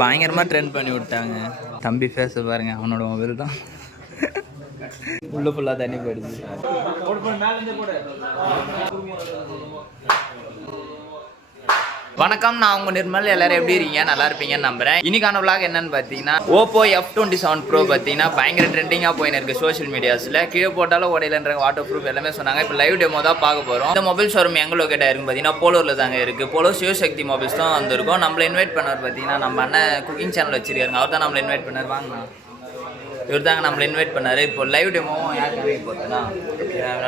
பயங்கரமாக ட்ரெண்ட் பண்ணி விட்டாங்க. தம்பி ஃபேஸை பாருங்க, அவனோட மொபைல் தான் உள்ள ஃபுல்லாக தண்ணி போயிடுச்சு. வணக்கம், நான் உங்கள் நிர்மல். எல்லாரும் எப்படி இருக்கீங்க? நல்லா இருப்பீங்கன்னு நம்புறேன். இன்னைக்கான விளாக் என்னன்னு பார்த்தீங்கன்னா, Oppo F27 Pro பார்த்தீங்கன்னா பயங்கர ட்ரெண்டிங்காக போயின்னு இருக்கு சோஷியல் மீடியாஸில். கீழே போட்டாலும் உடையிலன்ற வாட்டர் ப்ரூஃப் எல்லாமே சொன்னாங்க. இப்போ லைவ் டெமோ தான் பார்க்க போகிறோம். இந்த மொபைல் ஷோரூம் எங்கே லொக்கேட் ஆயிருக்கு பார்த்தீங்கன்னா போலூரில் தாங்க இருக்குது. போலோ சிவசக்தி மொபைல்ஸ் தான் வந்திருக்கும். நம்மளை இன்வைட் பண்ணார் பார்த்தீங்கன்னா நம்ம அண்ணன் குக்கிங் சேனல் வச்சிருக்காருங்க. அவர் தான் நம்மளை இன்வைட் பண்ணார். வாங்கண்ணா, இவர் தாங்க நம்மளை இன்வைட் பண்ணார். இப்போ லைவ் டெமோவும் யாருக்கு பார்த்தோன்னா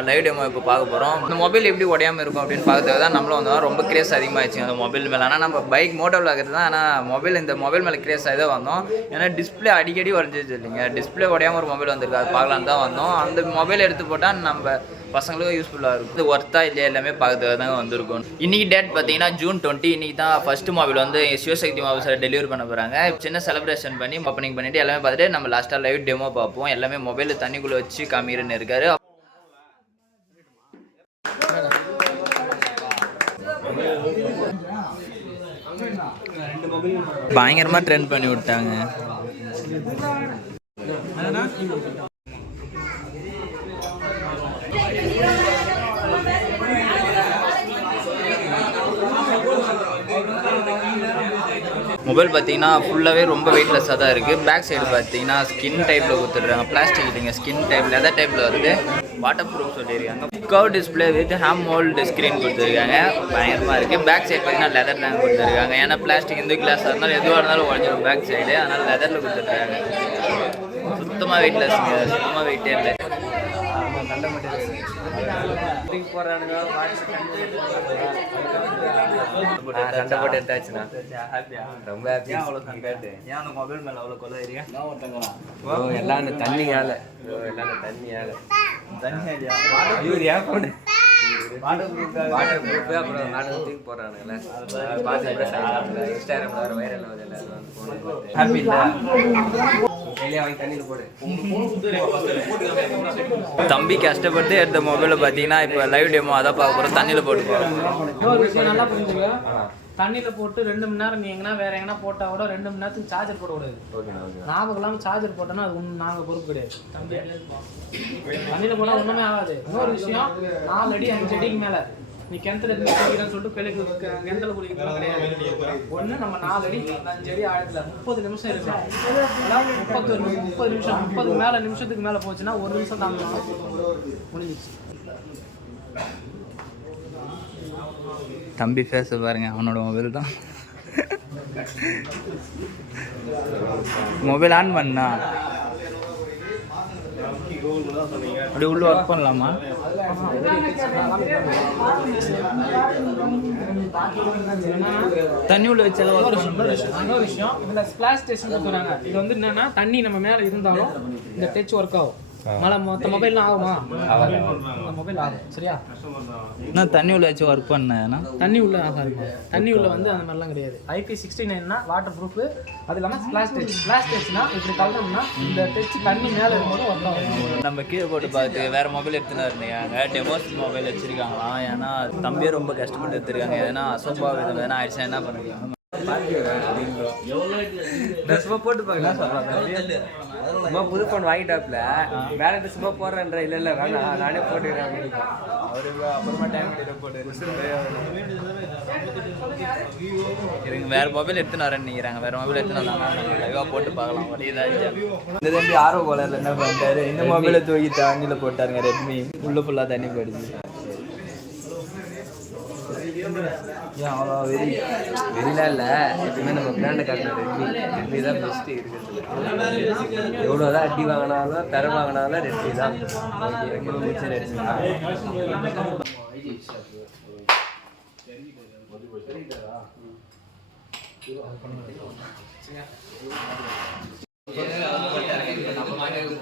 லைவ் டெமோ இப்போ பார்க்க போகிறோம். இந்த மொபைல் எப்படி உடையாமல் இருக்கும் அப்படின்னு பார்க்கறது தான் நம்மளும் வந்தோம். ரொம்ப கிரேஸ் அதிகமாகிடுச்சு அந்த மொபைல் மேலே. ஆனால் நம்ம பைக் மோட்டோவில் ஆகிறது தான். ஆனால் இந்த மொபைல் மேலே கிரேஸ் ஆகி தான் வந்தோம். ஏன்னா டிஸ்பிளே அடிக்கடி உடஞ்சிச்சு இல்லைங்க. டிஸ்பிளே உடையாமல் ஒரு மொபைல் வந்திருக்கு, அது பார்க்கலான்னு தான் வந்தோம். அந்த மொபைல் எடுத்து போட்டால் நம்ம பசங்களுக்கும் யூஸ்ஃபுல்லாக இருக்கும். இது ஒர்த்தா இல்லையா எல்லாமே பார்க்கறதுக்கு தாங்க வந்திருக்கும். இன்றைக்கி டேட் பார்த்தீங்கன்னா June 20. இன்றைக்கி தான் ஃபஸ்ட்டு மொபைல் வந்து சிவசக்தி மொபைல்ஸில் டெலிவரி பண்ண போகிறாங்க. சின்ன செலிப்ரேஷன் பண்ணி ஓப்பனிங் பண்ணிவிட்டு எல்லாமே பார்த்துட்டு நம்ம லாஸ்ட்டாக லைவ் டெமோ பார்ப்போம். எல்லாமே மொபைலில் தண்ணிக்குள்ளே வச்சு காமிக்கிறேன்னு இருக்காரு. பயங்கரமாக ட்ரெண்ட் பண்ணி விட்டாங்க. மொபைல் பார்த்தீங்கன்னா ஃபுல்லாகவே ரொம்ப வெயிட்லெஸ்ஸாக தான் இருக்குது. பேக் சைடு பார்த்தீங்கன்னா ஸ்கின் டைப்பில் கொடுத்துட்றாங்க. பிளாஸ்டிக் இல்லைங்க, ஸ்கின் டைப் லெதர் டைப்பில் வருது. வாட்டர் ப்ரூஃப் சொல்லியிருக்காங்க. Curve display with ham hold screen கொடுத்துருக்காங்க. பயங்கரமாக இருக்குது. பேக் சைடு பார்த்தீங்கன்னா லெதர் தாங்க கொடுத்துருக்காங்க. ஏன்னா பிளாஸ்டிக் இந்த கிளாஸாக இருந்தாலும் எதுவாக இருந்தாலும் உடஞ்சிடும் பேக் சைடு. அதனால் லெதரில் கொடுத்துருக்காங்க. சுத்தமாக வெயிட்லெஸ்ஸுங்க, சுத்தமாக வெயிட்டே இல்லை. சண்டை போட்டு எடுத்தாச்சுண்ணா, ரொம்ப ஹாப்பி. ஏன் அந்த மொபைல் மேலே அவ்வளோ கொள்ள ஏரியா? எல்லாம் அந்த தண்ணியால, எல்லாம் அந்த தண்ணியால ஏன் போடு வாட்டர் ப்ரூஃப் அப்புறம் நாடகம் தூக்கி போடுறானுங்களே, பார்த்து இன்ஸ்டாகிராமில் வர வைரல் ஆகுது. எல்லாரும் ஹாப்பி இல்லை வாங்கி தண்ணியில் போடு. தம்பி கஷ்டப்பட்டு எடுத்த மொபைலை பார்த்தீங்கன்னா இப்போ லைவ் டெமோ அதான் பார்க்க போகிறோம். தண்ணியில் போட்டு நல்லா புரிஞ்சுங்க. தண்ணியில் போட்டு 2 மணி நேரம் நீ எங்கன்னா வேற எங்கன்னா போட்டால் கூட 2 மணி நேரத்துக்கு சார்ஜர் போடக்கூடாது. ஞாபகம் இல்லாமல் சார்ஜர் போட்டோன்னா அது நாங்கள் பொறுப்பு கிடையாது. தண்ணியில் போனால் ஒன்றுமே ஆகாது. இன்னொரு விஷயம், 4 அடி 5 அடிக்கு மேலே நீ கிணத்துல இருந்து குளிக்கிறேன்னு சொல்லிட்டு கிணத்துல குளிக்கிறதுலாம் கிடையாது. ஒன்று நம்ம 4 அடி 5 அடி ஆழத்தில் 30 நிமிஷம் இருக்கலாம். 30 நிமிஷம் 30 நிமிஷத்துக்கு மேலே போச்சுன்னா 1 நிமிஷம் தான் முடிஞ்சிச்சு. தம்பி ஃபேஸை பாருங்க, அவனோட மொபைல் தான். மொபைல் ஆன் பண்ணா அப்படி உள்ள ஒர்க் பண்ணலாமா? தண்ணி உள்ள வச்சாலும் இன்னொரு விஷயம், இதுல ஸ்பிளாஷ் ஸ்டேஷன் சொல்றாங்க. இது வந்து என்னன்னா, தண்ணி நம்ம மேல இருந்தாலும் இந்த டச் ஒர்க் ஆகும். மொத்த மொபைல்லாம் ஆகுமா? மொபைல் ஆகும். சரியா? நான் தண்ணி உள்ள வச்சு ஒர்க் பண்ணேன்னா தண்ணி உள்ள ஆகாது. தண்ணி உள்ள வந்து அந்த மாதிரிலாம் கிடையாது. IP69 water proof. அது இல்லாமல் ஸ்பிளாஷ் டச்னா இப்படி தள்ளணும்னா இந்த டச் தண்ணி மேலே இருக்கும்போது ஒர்க் ஆகும். நம்ம கீழே போட்டு பார்த்து வேற மொபைல் எடுத்துன்னு இருந்தீங்க. டெமோஸ் மொபைல் வச்சிருக்காங்களாம். ஏன்னா தம்பியே ரொம்ப கஷ்டப்பட்டு எடுத்துருக்காங்க. ஏன்னா அசம்பாவிதம் எதனா ஆயிடுச்சா என்ன பண்ணுவீங்க? போட்டு பார்க்கலாம் சொல்றாங்க. சும்மா புது ஃபோன் வாங்கிட்டாப்ல, வேற சும்மா போடுறேன்ற. இல்லை வேணாம், நானே போட்டுக்கிறேன். அவரு அப்புறமா டைம் போட்டு வேற மொபைல் எடுத்துன்னு வரேன்னு நினைக்கிறாங்க. வேற மொபைல் எடுத்துன்னு வந்தாங்க, லைவா போட்டு பார்க்கலாம். வழியதான் இந்த தம்பி ஆர்வ கோளாறுல என்ன பண்ணிட்டாரு, இந்த மொபைலை தூக்கி தண்ணியில் போட்டாருங்க. ரெட்மி உள்ள ஃபுல்லாக தண்ணி போயிடுச்சு. ஏன் அவ்வளோ வெறிலாம் இல்லை. எப்பவுமே நம்ம பிராண்டை காட்டுற ரெட்மி தான் பெஸ்ட்டு இருக்குது. எவ்வளோ தான் அடி வாங்கினாலும் தர வாங்கினாலும் ரெட்மி தான். ரெட்மி தான்.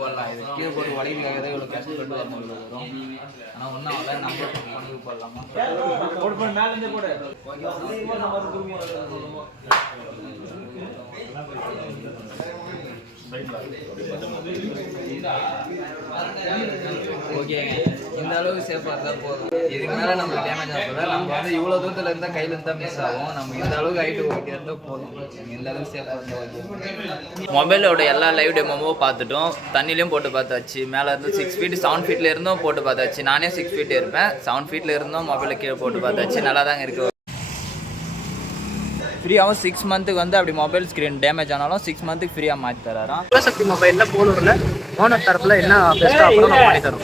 போடலாம். இது கீழே போட்டு உடைக்கிறதுக்காக தான் இவ்வளோ கஷ்டப்பட்டு வரும். ஆனால் ஒன்றும் அவ்வளோ நம்ம பொண்ணுக்கு போடலாமா? போடு மேலேருந்து போடு. ஓகேங்க, இந்த அளவுக்கு சேஃபாக இருந்தால் போதும். இதுக்கு மேலே நம்ம டேமேஜ் ஆகக்கூடாது. நம்ம வந்து இவ்வளோ தூரத்தில் இருந்தால் கையில் இருந்தால் மிஸ் ஆகும். நம்ம இந்த அளவுக்கு ஹைட்டு ஓகே இருந்தால் போதும். இந்த அளவுக்கு சேஃபாக இருந்தால் ஓகே. மொபைலோட எல்லா லைவ் டெமோவும் பார்த்துட்டோம். தண்ணிலையும் போட்டு பார்த்தாச்சு. மேலே இருந்து 6 ஃபீட் 7 ஃபீட்டில் இருந்தும் போட்டு பார்த்தாச்சு. நானே 6 ஃபீட் இருப்பேன். 7 ஃபீட்டில் இருந்தும் மொபைலை கீழே போட்டு பார்த்தாச்சு. நல்லா தாங்க இருக்குது. ஃப்ரீயாகவும் 6 மந்த்துக்கு வந்து அப்படி மொபைல் ஸ்க்ரீன் டேமேஜ் ஆனாலும் 6 மந்த்துக்கு ஃப்ரீயாக மாற்றி தராராம். சிவசக்தி மொபைலில் போலூரில் ஓனர் தரப்பில் என்ன பெஸ்ட்டாக அப்புறம் நம்ம பண்ணி தரோம்.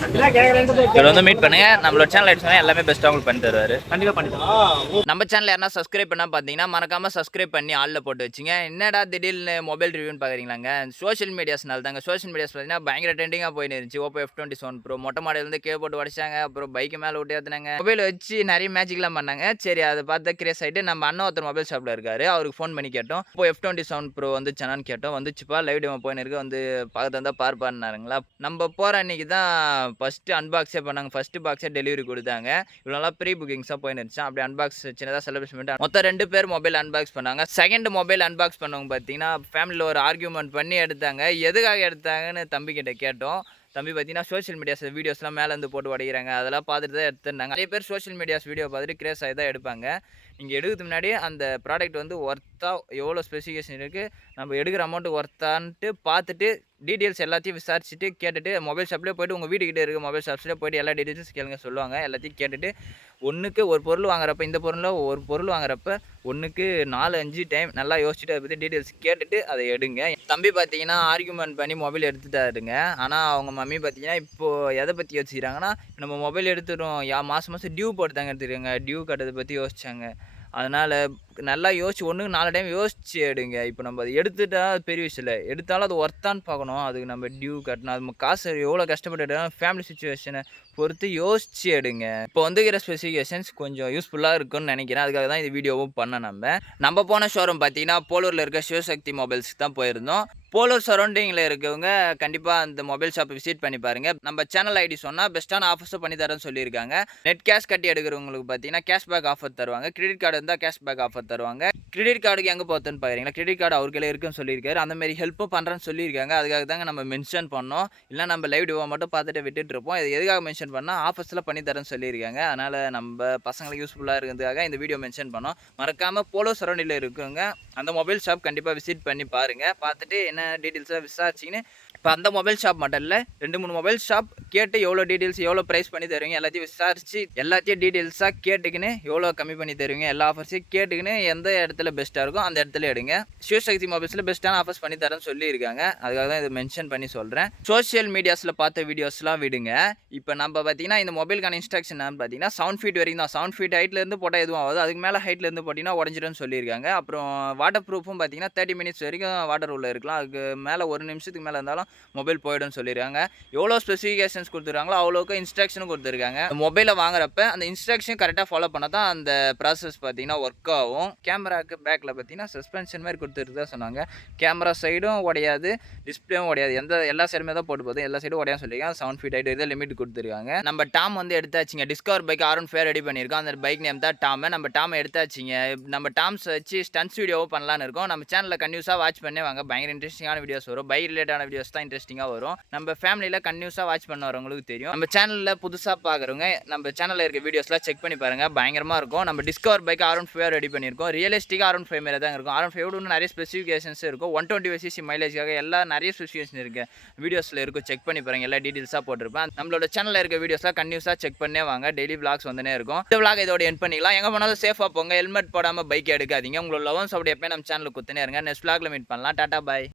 இதில் வந்து மீட் பண்ணுங்க. நம்மளோட சேனல் எடுத்து எல்லாமே பெஸ்ட்டாக உங்களுக்கு பண்ணி தருவார். கண்டிப்பாக பண்ணி தரோம். நம்ம சேனல் யாரா சப்ஸ்கிரைப் பண்ணால் பார்த்தீங்கன்னா மறக்காமல் சப்ஸ்கிரைப் பண்ணி ஆளில் போட்டு வச்சுங்க. என்னடா திடீர்னு மொபைல் ரிவ்யூன்னு பார்க்குறீங்களாங்க? சோஷியல் மீடியாஸ்னால தாங்க. சோஷியல் மீடியாஸ் பார்த்தீங்கன்னா பயங்கர ட்ரெண்டிங்காக போயின்னு இருந்துச்சு. ஓப்போ F27 Pro மொட்டை மாடலேருந்து கீழே போட்டு உடச்சாங்க. அப்புறம் பைக்கு மேலே விட்டு ஏற்றுனாங்க. மொபைல் வச்சு நிறைய மேஜிக்லாம் பண்ணாங்க. சரி, அதை பார்த்து கிரேஸ் ஆகிட்டு நம்ம அண்ணன் ஒருத்தர் மொபைல் ஷாப்பில் இருக்காரு. அவருக்கு ஃபோன் பண்ணி கேட்டோம். இப்போ F27 Pro வந்து சேனல் கேட்டோம். வந்துச்சுப்பா, லைவ் டெமோ போயின்னு இருக்கு, வந்து பார்த்து வந்தால் பார்ப்பாருனாருங்களா. நம்ம போகிற அன்றைக்கி தான் ஃபஸ்ட்டு அன்பாக்ஸே பண்ணாங்க. ஃபஸ்ட்டு பாக்ஸே டெலிவரி கொடுத்தாங்க. இவ்வளோலாம் ப்ரீ புக்கிங்ஸாக போயின்னு இருந்துச்சு. அப்படி அன்பாக்ஸ் சின்னதாக செலிப்ரேஷன் பண்ணிட்டு மொத்தம் 2 பேர் மொபைல் அன்பாக்ஸ் பண்ணாங்க. செகண்ட் மொபைல் அன்பாக்ஸ் பண்ணவங்க பார்த்தீங்கன்னா ஃபேமிலியில் ஒரு ஆர்கியூமெண்ட் பண்ணி எடுத்தாங்க. எதுக்காக எடுத்தாங்கன்னு தம்பிக்கிட்ட கேட்டோம். தம்பி பார்த்தீங்கன்னா சோஷியல் மீடியாஸ் வீடியோஸ்லாம் மேலேருந்து போட்டு உடைக்கிறாங்க. அதெல்லாம் பார்த்துட்டு தான் எடுத்துருந்தாங்க. நிறைய பேர் சோஷியல் மீடியாஸ் வீடியோ பார்த்துட்டு கிரேஸ் ஆகி தான் எடுப்பாங்க. நீங்கள் எடுக்கிறதுக்கு முன்னாடி அந்த ப்ராடக்ட் வந்து ஒர்த்தாக எவ்வளோ ஸ்பெசிஃபிகேஷன் இருக்குது, நம்ம எடுக்கிற அமௌண்ட்டு ஒர்த்தான்ட்டு பார்த்துட்டு டீட்டெயில்ஸ் எல்லாத்தையும் விசாரிச்சுட்டு கேட்டுட்டு மொபைல் ஷாப்லேயே போய்ட்டு உங்கள் வீட்டுக்கிட்டே இருக்க மொபைல் ஷாப்ஸ்லேயே போய்ட்டு எல்லா டீட்டெயில்ஸும் கேளுங்க சொல்லுவாங்க. எல்லாத்தையும் கேட்டுட்டு ஒன்றுக்கு ஒரு பொருள் வாங்குறப்ப, இந்த பொருளில் ஒரு பொருள் வாங்குறப்ப 1க்கு 4-5 டைம் நல்லா யோசிச்சுட்டு அதை பற்றி டீட்டெயில்ஸ் கேட்டுட்டு அதை எடுங்க. தம்பி பார்த்தீங்கன்னா ஆர்கியூமெண்ட் பண்ணி மொபைல் எடுத்துட்டாருங்க. ஆனால் அவங்க மம்மி பார்த்தீங்கன்னா இப்போது எதை பற்றி யோசிக்கிறாங்கன்னா, நம்ம மொபைல் எடுத்துட்டோம், மாதம் மாதம் டியூ போட்டு தாங்க எடுத்துருக்காங்க, டியூ கட்டுறதை பற்றி யோசிச்சாங்க. அதனால் நல்லா யோசிச்சு 1க்கு 4 டைம் யோசிச்சு எடுங்க. இப்போ நம்ம அதை எடுத்துட்டா பெரிய விஷயம் இல்லை, எடுத்தாலும் அது ஒர்த்தான்னு பார்க்கணும். அதுக்கு நம்ம டியூ கட்டணும், அது காசு எவ்வளோ கஷ்டப்பட்டு எடுக்கணும், ஃபேமிலி சுச்சுவேஷனை பொறுத்து யோசிச்சு எடுங்க. இப்போ வந்துக்கிற ஸ்பெசிஃபிகேஷன்ஸ் கொஞ்சம் யூஸ்ஃபுல்லாக இருக்குன்னு நினைக்கிறேன். அதுக்காக தான் இந்த வீடியோவும் பண்ண. நம்ம போன ஷோரூம் பார்த்தீங்கன்னா போலூரில் இருக்க சிவசக்தி மொபைல்ஸ்க்கு தான் போயிருந்தோம். போலூர் சரௌண்டிங்கில் இருக்கவங்க கண்டிப்பாக அந்த மொபைல் ஷாப்பை விசிட் பண்ணி பாருங்கள். நம்ம சேனல் ஐடி சொன்னால் பெஸ்ட்டான ஆஃபர்ஸும் பண்ணி தரேன்னு சொல்லியிருக்காங்க. நெட் கேஷ் கட்டி எடுக்கிறவங்களுக்கு பார்த்தீங்கன்னா கேஷ்பேக் ஆஃபர் தருவாங்க. கிரெடிட் கார்டு இருந்தால் கேஷ்பேக் ஆஃபர் தருவாங்க. கிரெடிட் கார்டுக்கு எங்கே போகிறதுன்னு பார்க்குறீங்களா? கிரெடிட் கார்டு அவருக்கே இருக்குன்னு சொல்லியிருக்காரு. அந்தமாரி ஹெல்ப்பும் பண்ணுறேன்னு சொல்லியிருக்காங்க. அதுக்காக தாங்க நம்ம மென்ஷன் பண்ணோம். இல்லை நம்ம லைவ் டிவோ மட்டும் பார்த்துட்டு விட்டுட்டு இருப்போம். இது எதுக்காக மென்ஷன் பண்ணால் ஆஃபர்ஸில் பண்ணி தரேன்னு சொல்லியிருக்காங்க. அதனால் நம்ம பசங்களுக்கு யூஸ்ஃபுல்லாக இருக்கிறதுக்காக இந்த வீடியோ மென்ஷன் பண்ணோம். மறக்காமல் போலூர் சரௌண்டிங்கில் இருக்கவங்க அந்த மொபைல் ஷாப் கண்டிப்பாக விசிட் பண்ணி பாருங்கள். பார்த்துட்டு என்ன டீட்டெயில்ஸாக விசாரிச்சிங்கன்னு இப்போ அந்த மொபைல் ஷாப் மட்டும் இல்லை, 2-3 மொபைல் ஷாப் கேட்டு எவ்வளோ டீட்டெயில்ஸ் எவ்வளோ ப்ரைஸ் பண்ணி தருவீங்க எல்லாத்தையும் விசாரிச்சு எல்லாத்தையும் டீட்டெயில்ஸாக கேட்டுக்கின்னு எவ்வளோ கம்மி பண்ணி தருவீங்க எல்லா ஆஃபர்ஸையும் கேட்டுக்கின்னு எந்த இடத்துல பெஸ்ட்டாக இருக்கும் அந்த இடத்துல எடுங்க. சிவசக்தி மொபைல்ஸில் பெஸ்ட்டான ஆஃபர்ஸ் பண்ணி தரேன்னு சொல்லியிருக்காங்க. அதுக்காக தான் இதை மென்ஷன் பண்ணி சொல்கிறேன். சோஷியல் மீடியாஸில் பார்த்த வீடியோஸ்லாம் விடுங்க. இப்போ நம்ம பார்த்தீங்கன்னா இந்த மொபைலுக்கான இன்ஸ்ட்ரக்ஷன் பார்த்தீங்கன்னா 7 ஃபீட் வரைக்கும் தான். 7 ஃபீட் ஹைட்லேருந்து போட்டால் எதுவும் ஆகாது. அதுக்கு மேலே ஹைட்லேருந்து போட்டிங்கன்னா உடஞ்சிடும்னு சொல்லியிருக்காங்க. அப்புறம் வாட்டர் ப்ரூஃபும் பார்த்தீங்கன்னா 30 மினிட்ஸ் வரைக்கும் வாட்டர் உள்ள இருக்கலாம். அதுக்கு மேலே 1 நிமிஷத்துக்கு மேலே இருந்தாலும் மொபைல் போய்டும் சொல்லியிருக்காங்க. எவ்வளோ ஸ்பெசிஃபிகேஷன்ஸ் கொடுத்துருக்காங்களோ அவ்வளோக்கு இன்ஸ்ட்ரக்ஷனும் கொடுத்துருக்காங்க. மொபைலை வாங்குறப்ப அந்த இன்ஸ்ட்ரக்ஷன் கரெக்டாக ஃபாலோ பண்ணால் தான் அந்த ப்ராசஸ் பார்த்தீங்கன்னா ஒர்க் ஆகும். கேமராவுக்கு பேக்கில் பார்த்தீங்கன்னா சஸ்பென்ஷன் மாதிரி கொடுத்துருந்தா சொன்னாங்க. கேமரா சைடும் உடையாது, டிஸ்பிளேவும் உடையாது, எல்லா சைடுமே தான் போட்டு போகுது, எல்லா சைடும் உடையான்னு சொல்லியிருக்காங்க. 7 ஃபீட் ஹைட் இதை லிமிட் கொடுத்துருக்காங்க. நம்ம டாம் வந்து எடுத்தாச்சுங்க. டிஸ்கவர் பைக் R15 ரெடி பண்ணியிருக்கோம். அந்த பைக் நேம் தான் டாம். நம்ம டாம் எடுத்தாச்சுங்க. நம்ம டாம்ஸ் வச்சு ஸ்டன்ஸ் வீடியோவும் பண்ணலான்னு இருக்கோம். நம்ம சேனலில் கன்யூஸாக வாட்ச் பண்ணி வாங்க. பயங்கர இன்ட்ரெஸ்டிங்கான வீடியோஸ் வரும். பைக் ரிலேட்டான வீடியோஸ் தான் இன்ட்ரெஸ்டிங்காக வரும். நம்ம ஃபேமிலியில் கன்யூஸாக வாட்ச் பண்ண வரவங்களுக்கு தெரியும். நம்ம சேனலில் புதுசாக பார்க்குறவங்க நம்ம சேனலில் இருக்க வீடியோஸ்லாம் செக் பண்ணி பாருங்கள். பயங்கரமாக இருக்கும். நம்ம டிஸ்கவர் பைக் R15 ரெடி பண்ணியிருக்கோம். ரியலிஸ்டிக்காக R15 மேலே தான் இருக்கும். R15 நிறைய ஸ்பெசிஃபிகேஷன்ஸ் இருக்கும். 120cc மைலேஜ்க்காக எல்லா நிறைய ஸ்பெசிஃபிகேஷன் இருக்குது. வீடியோஸில் இருக்கும், செக் பண்ணி பாருங்கள். எல்லா டீட்டெயில்ஸாக போட்டிருப்பேன். நம்மளோட சேனலில் இருக்க வீடியோஸ்லாம் கன்யூஸாக செக் பண்ணே வாங்க. டெய்லி விளாக்ஸ் வந்துனே இருக்கும். இந்த விளாக் இதோட எண்ட் பண்ணிக்கலாம். எங்கே போனாலும் சேஃபாக போங்க. ஹெல்மெட் போடாமல் பைக் எடுக்காதீங்க. உங்களோட லவன்ஸ் அப்படி எப்போ நம்ம சேனலுக்கு குத்துனே இருங்க. நெக்ஸ்ட் விளாக்ல மீட் பண்ணலாம். டாடா பாய்.